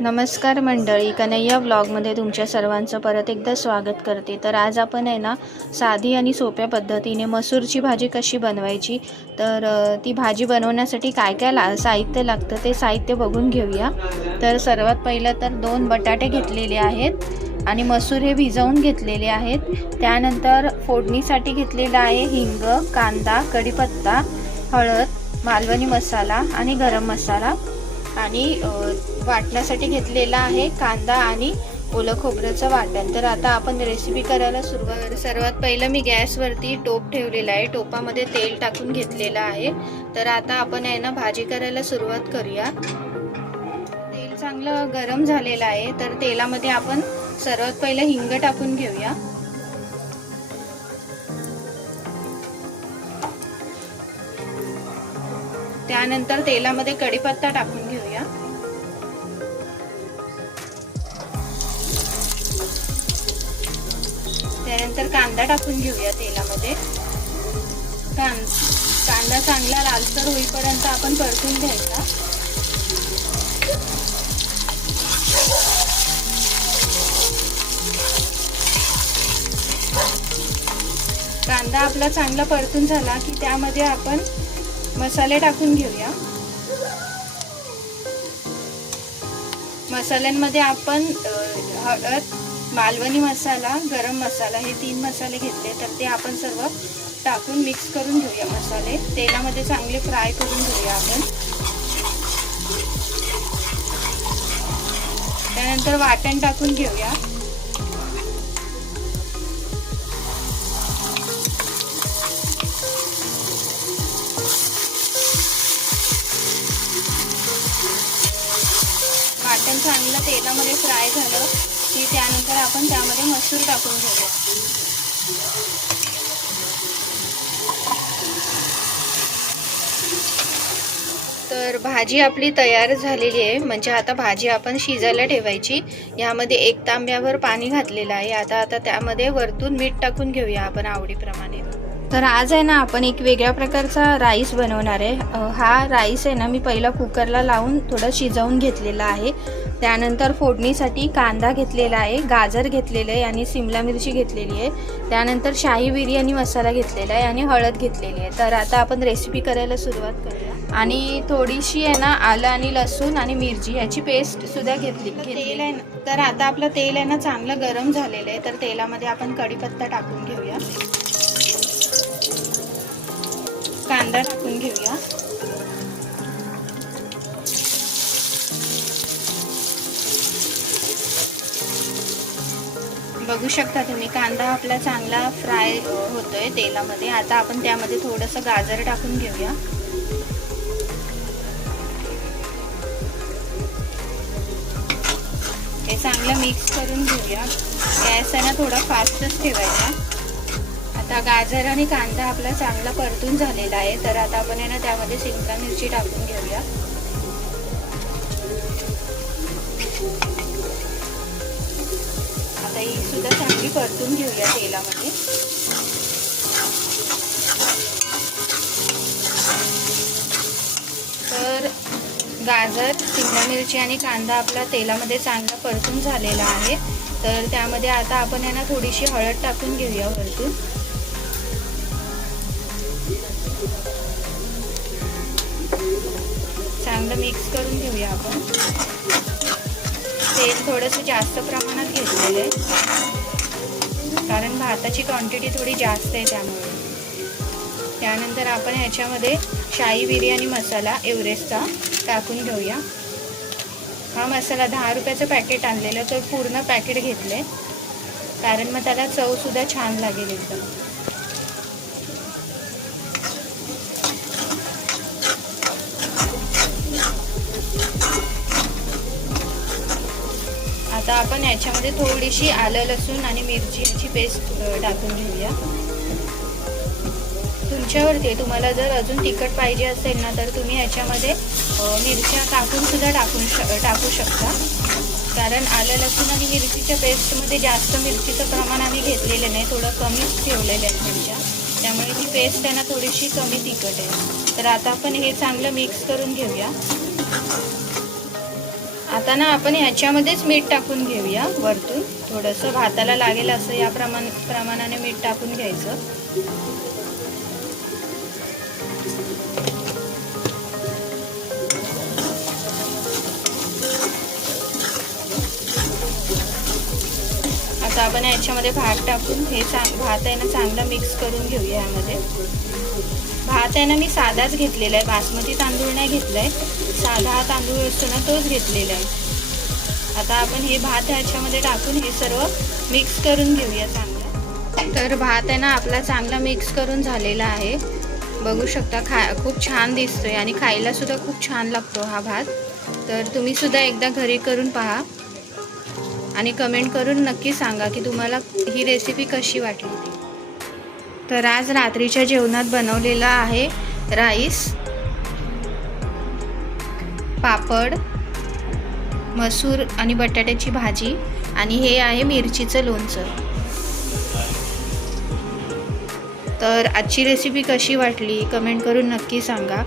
नमस्कार मंडळी कन्हैया व्लॉगमध्ये तुमच्या सर्वांचं परत एकदा स्वागत करते. तर आज आपण आहे ना साधी आणि सोप्या पद्धतीने मसूरची भाजी कशी बनवायची तर ती भाजी बनवण्यासाठी काय काय ला साहित्य लागतं ते साहित्य बघून घेऊया. तर सर्वात पहिलं तर दोन बटाटे घेतलेले आहेत आणि मसूर हे भिजवून घेतलेले आहेत. त्यानंतर फोडणीसाठी घेतलेलं आहे हिंग कांदा कढीपत्ता हळद मालवणी मसाला आणि गरम मसाला. आणि वाटण्यासाठी घेतलेला आहे कांदा आणि ओलं खोबऱ्याचं वाटण. तर आता आपण रेसिपी करायला सुरुवात सर्वात पहिलं मी गॅसवरती टोप ठेवलेला आहे. टोपामध्ये तेल टाकून घेतलेलं आहे. तर आता आपण आहे ना भाजी करायला सुरुवात करूया. तेल चांगलं गरम झालेलं आहे. तर तेलामध्ये आपण सर्वात पहिलं हिंग टाकून घेऊया. त्यानंतर तेलामध्ये कढीपत्ता टाकून घेऊया. त्यानंतर कांदा टाकून घेऊया तेलामध्ये. कांदा चांगला लालसर होईपर्यंत आपण परतून घ्यायचा. कांदा आपला चांगला परतून झाला की त्यामध्ये आपण मसाले टाकून घेऊया. मसाल्यांमध्ये आपण हळद मालवणी मसाला गरम मसाला हे तीन मसाले घेतले तर ते आपण सर्व टाकून मिक्स करून घेऊया मसाले. तेलामध्ये चांगले फ्राय करून घेऊया आपण. त्यानंतर वाटण टाकून घेऊया. मटण चांगलं तेलामध्ये फ्राय झालं की त्यानंतर आपण त्यामध्ये मसूर टाकून घेऊया तर भाजी आपली तयार झालेली आहे. म्हणजे आता भाजी आपण शिजायला ठेवायची. यामध्ये एक तांब्यावर पाणी घातलेलं आहे. आता आता त्यामध्ये वरतून मीठ टाकून घेऊया आपण आवडीप्रमाणे. तर आज आहे ना आपण एक वेगळ्या प्रकारचा राईस बनवणार आहे. हा राईस आहे ना मी पहिला कुकरला लावून थोडं शिजवून घेतलेला आहे. त्यानंतर फोडणीसाठी कांदा घेतलेला आहे गाजर घेतलेलं आहे आणि सिमला मिरची घेतलेली आहे. त्यानंतर शाही बिर्याणी मसाला घेतलेला आहे आणि हळद घेतलेली आहे. तर आता आपण रेसिपी करायला सुरुवात करूया. आणि थोडीशी आहे ना आलं आणि लसूण आणि मिरची याची पेस्ट सुद्धा घेतली. तेल आहे ना तर आता आपलं तेल आहे ना चांगलं गरम झालेलं आहे. तर तेलामध्ये आपण कढीपत्ता टाकून घेऊया. कांदा टाकून घेऊया. बघू शकता तुम्ही कांदा आपला चांगला फ्राय होतोय तेलामध्ये. आता आपण त्यामध्ये थोडंसं गाजर टाकून घेऊया. हे चांगलं मिक्स करून घेऊया. गॅस आहे ना थोडा फास्टच ठेवायचा. आता गाजर आणि कांदा आपला चांगला परतून झालेला आहे. तर आता आपण आहे ना त्यामध्ये शिमला मिरची टाकून घेऊया. आता ही सुद्धा चांगली परतून घेऊया तेलामध्ये. तर गाजर शिमला मिरची आणि कांदा आपला तेलामध्ये चांगला परतून झालेला आहे. तर त्यामध्ये आता आपण आहे ना थोडीशी हळद टाकून घेऊया वरतून. चांगलं मिक्स करून घेऊया आपण. तेल थोडंसं जास्त प्रमाणात घेतलेलं आहे. कारण भाताची क्वांटिटी थोडी जास्त आहे त्यामुळे. त्यानंतर आपण ह्याच्यामध्ये शाही बिर्याणी मसाला एव्हरेस्टचा टाकून घेऊया. हा मसाला दहा रुपयाचं पॅकेट आणलेलं तर पूर्ण पॅकेट घेतलं आहे कारण मग त्याला चवसुद्धा छान लागेल एकदम. आता आपण याच्यामध्ये थोडीशी आलं लसूण आणि मिरची पेस्ट टाकून घेऊया. तुमच्यावरती तुम्हाला जर अजून तिखट पाहिजे असेल ना तर तुम्ही याच्यामध्ये मिरच्या टाकूनसुद्धा टाकून श टाकू शकता. कारण आलं लसूण आणि मिरचीच्या पेस्टमध्ये जास्त मिरचीचं प्रमाण आम्ही घेतलेलं नाही थोडं कमीच ठेवलेलं आहे मिरच्या त्यामुळे ती पेस्ट आहे ना थोडीशी कमी तिखट आहे. तर आता आपण हे चांगलं मिक्स करून घेऊया. आता ना आपण ह्याच्यामध्येच मीठ टाकून घेऊया वरतून. थोडंसं भाताला लागेल असं या प्रमाण प्रमाणाने मीठ टाकून घ्यायचं. आता आपण याच्यामध्ये भात टाकून हे चांग भात आहे ना चांगला मिक्स करून घेऊया यामध्ये. भात आहे ना मी साधाच घेतलेला आहे बासमती तांदूळ नाही घेतला आहे साधा हा तांदूळ असतो ना तोच घेतलेला आहे. आता आपण हे भात ह्याच्यामध्ये टाकून हे सर्व मिक्स करून घेऊया चांगलं. तर भात आहे ना आपला चांगला मिक्स करून झालेला आहे. बघू शकता खा खूप छान दिसतोय आणि खायलासुद्धा खूप छान लागतो हा भात. तर तुम्हीसुद्धा एकदा घरी करून पहा. आणि कमेंट करून नक्की सांगा की तुम्हाला ही रेसिपी कशी वाटली ती. तर आज रात्रीच्या जेवणात बनवलेला आहे राईस पापड मसूर आणि बटाट्याची भाजी आणि हे आहे मिरचीचं लोणचं. तर आजची रेसिपी कशी वाटली कमेंट करून नक्की सांगा.